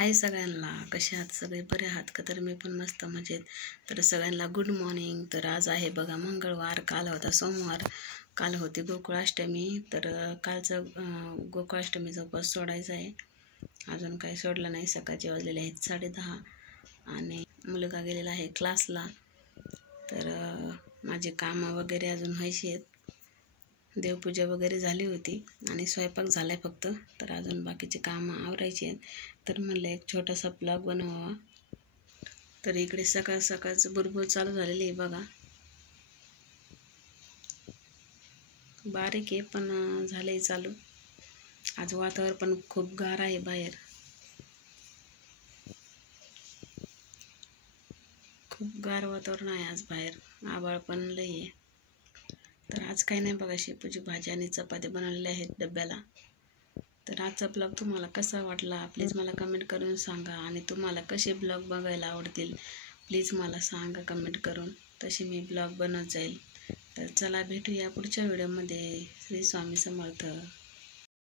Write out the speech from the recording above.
हाय सगळ्यांना, कसे आहात सगळे? बरे आहात का? तर मी पण मस्त मजेत. तर सगळ्यांना गुड मॉर्निंग. तर आज आहे बघा मंगळवार, काल होता सोमवार, काल होती गोकुळाष्टमी. तर कालचं गोकुळाष्टमीचा उपवास सोडायचा आहे. अजून काही सोडला नाही. सकाळचे वाजलेले आहेत 10:30 आणि मुलगा गेलेला आहे क्लासला. तर माझे कामं वगैरे अजून व्हायची आहेत. देवपूजा वगैरे झाली होती आणि स्वयंपाक झालाय फक्त. तर अजून बाकीचे कामं आवरायचे आहेत. तर म्हणलं एक छोटासा ब्लॉग बनवावा. तर इकडे सकाळ सकाळचं बुरबुर चालू झालेली आहे बघा. बारीक आहे पण झालंय चालू. आज वातावरण पण खूप गार आहे बाहेर. खूप गार वातावरण आहे आज बाहेर. आभाळ पण लई आहे. तर आज काही नाही बघा, शेपूची भाजी आणि चपात्या बनवलेल्या आहेत डब्याला. तर आजचा ब्लॉग तुम्हाला कसा वाटला प्लीज मला कमेंट करून सांगा. आणि तुम्हाला कसे ब्लॉग बघायला आवडतील प्लीज मला सांगा कमेंट करून. तशी मी ब्लॉग बनवत जाईल. तर चला भेटूया पुढच्या व्हिडिओमध्ये. श्री स्वामी समर्थ.